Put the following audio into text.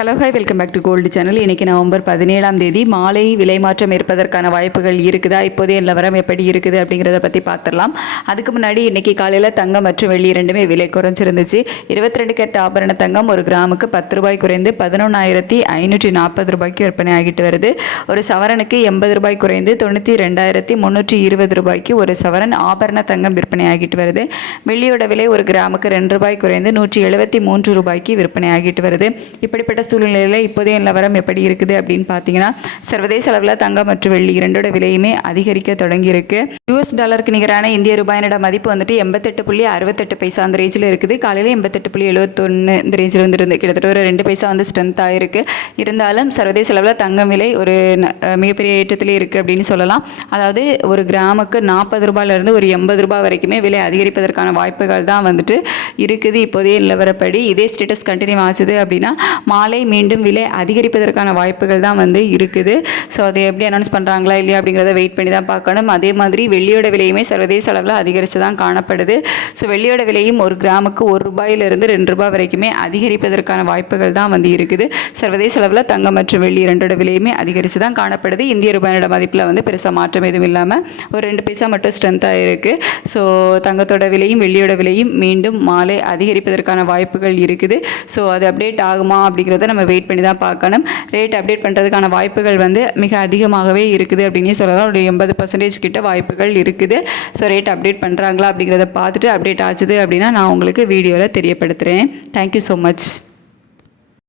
Hello hi welcome back to gold channel. இன்றைக்கி November 17ஆம் தேதி மாலை விலை மாற்றம் இருப்பதற்கான வாய்ப்புகள் இருக்குதா, இப்போதைய நிலவரம் எப்படி இருக்குது அப்படிங்கிறத பற்றி பார்த்துடலாம். அதுக்கு முன்னாடி இன்றைக்கி காலையில் தங்கம் மற்றும் வெள்ளி ரெண்டுமே விலை குறைஞ்சிருந்துச்சு. 22 கேரட் ஆபரண தங்கம் ஒரு கிராமுக்கு 10 ரூபாய் குறைந்து 11,540 ரூபாய்க்கு விற்பனை ஆகிட்டு வருது. ஒரு சவரனுக்கு 80 ரூபாய் குறைந்து 92,320 ரூபாய்க்கு ஒரு சவரன் ஆபரண தங்கம் விற்பனை ஆகிட்டு வருது. வெள்ளியோட விலை ஒரு கிராமுக்கு 2 ரூபாய் குறைந்து 173 ரூபாய்க்கு விற்பனை ஆகிட்டு வருது. இப்படிப்பட்ட சூழ்நிலையில் இப்போதைய நிலவரம் எப்படி இருக்குது அப்படின்னு பார்த்தீங்கன்னா, சர்வதேச அளவில் தங்கம் மற்றும் வெள்ளி இரண்டோட விலையுமே அதிகரிக்க தொடங்கியிருக்கு. US டாலருக்கு நிகரான இந்திய ரூபாயினோட மதிப்பு வந்துட்டு 88.68 பைசா அந்த ரேஞ்சில் இருக்குது. காலையில் 88.71 இந்த ரேஞ்சில் வந்துருந்து கிட்டத்தட்ட ஒரு 2 பைசா வந்து ஸ்ட்ரென்த் ஆகிருக்கு. இருந்தாலும் சர்வதேச அளவில் தங்கம் விலை ஒரு மிகப்பெரிய ஏற்றத்திலே இருக்குது அப்படின்னு சொல்லலாம். அதாவது ஒரு கிராமுக்கு 40 ரூபாயிலிருந்து ஒரு 80 ரூபாய் வரைக்குமே விலை அதிகரிப்பதற்கான வாய்ப்புகள் தான் வந்துட்டு இருக்குது. இப்போதைய நிலவரப்படி இதே ஸ்டேட்டஸ் கண்டினியூ ஆகுது அப்படின்னா மாலை மீண்டும் விலை அதிகரிப்பதற்கான வாய்ப்புகள் தான் வந்து இருக்குது. ஸோ அதை எப்படி அனௌன்ஸ் பண்ணுறாங்களா இல்லையா அப்படிங்கிறத வெயிட் பண்ணி தான் பார்க்கணும். அதே மாதிரி வெள்ளியோட விலையுமே சர்வதேச அளவில் அதிகரித்து தான் காணப்படுது. ஸோ வெள்ளியோட விலையும் ஒரு கிராமுக்கு 1 ரூபாயிலிருந்து 2 ரூபாய் வரைக்குமே அதிகரிப்பதற்கான வாய்ப்புகள் தான் வந்து இருக்குது. சர்வதேச அளவில் தங்கம் மற்றும் வெள்ளி இரண்டோட விலையுமே அதிகரித்து தான் காணப்படுது. இந்திய ரூபாயோட மதிப்பில் வந்து பெருசாக மாற்றம் எதுவும் இல்லாமல் ஒரு 2 பைசா மட்டும் ஸ்ட்ரென்த்தாக இருக்குது. ஸோ தங்கத்தோட விலையும் வெள்ளியோட விலையும் மீண்டும் மாலை அதிகரிப்பதற்கான வாய்ப்புகள் இருக்குது. ஸோ அது அப்டேட் ஆகுமா அப்படிங்கிறத நம்ம வெயிட் பண்ணி தான் பார்க்கணும். ரேட் அப்டேட் பண்ணுறதுக்கான வாய்ப்புகள் வந்து மிக அதிகமாகவே இருக்குது அப்படின்னு சொல்லலாம். ஒரு 80% கிட்ட வாய்ப்புகள் இருக்குது. ஸோ ரேட் அப்டேட் பண்ணுறாங்களா அப்படிங்கிறத பார்த்துட்டு அப்டேட் ஆச்சுது அப்படின்னா நான் உங்களுக்கு வீடியோவில் தெரியப்படுத்துகிறேன். Thank you so much.